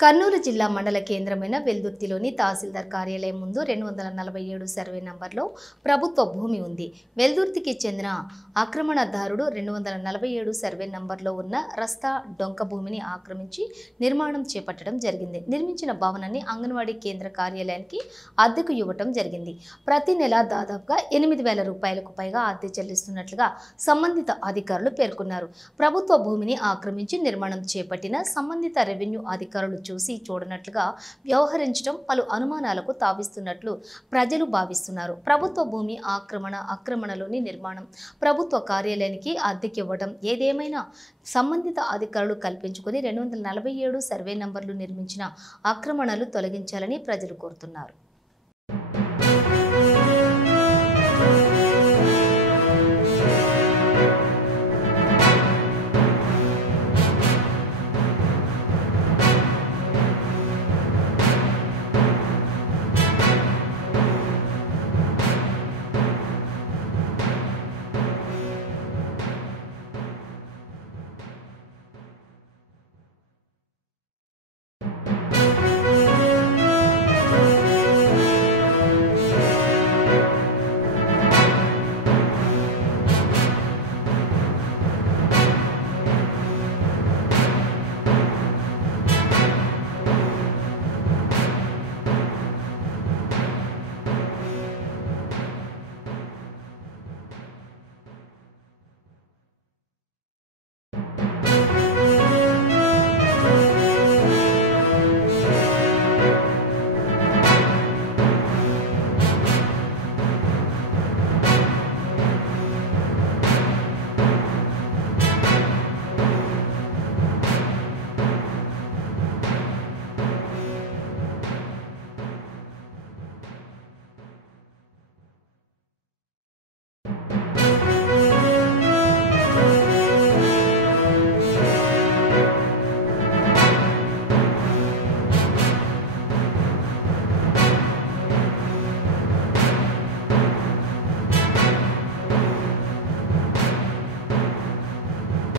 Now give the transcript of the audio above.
కర్నూలు జిల్లా మండల కేంద్రమైన వెల్దుర్తిలోని తహసీల్దార్ కార్యాలయం ముందు 247 సర్వే నంబర్లో ప్రభుత్వ భూమి ఉంది. వెల్దుర్తికి చెందిన ఆక్రమణదారుడు 247 సర్వే నంబర్లో ఉన్న రస్తా డొంక భూమిని ఆక్రమించి నిర్మాణం చేపట్టడం జరిగింది. నిర్మించిన భవనాన్ని అంగన్వాడీ కేంద్ర కార్యాలయానికి అద్దెకు ఇవ్వటం జరిగింది. ప్రతి నెల దాదాపుగా 8,000 రూపాయలకు పైగా అద్దె చెల్లిస్తున్నట్లుగా సంబంధిత అధికారులు పేర్కొన్నారు. ప్రభుత్వ భూమిని ఆక్రమించి నిర్మాణం చేపట్టిన సంబంధిత రెవెన్యూ అధికారులు చూసి చూడనట్లుగా వ్యవహరించడం పలు అనుమానాలకు తావిస్తున్నట్లు ప్రజలు భావిస్తున్నారు. ప్రభుత్వ భూమి ఆక్రమణలోని నిర్మాణం ప్రభుత్వ కార్యాలయానికి అద్దెకివ్వడం ఏదేమైనా సంబంధిత అధికారులు కల్పించుకొని 247 సర్వే నంబర్లు నిర్మించిన ఆక్రమణలు తొలగించాలని ప్రజలు కోరుతున్నారు.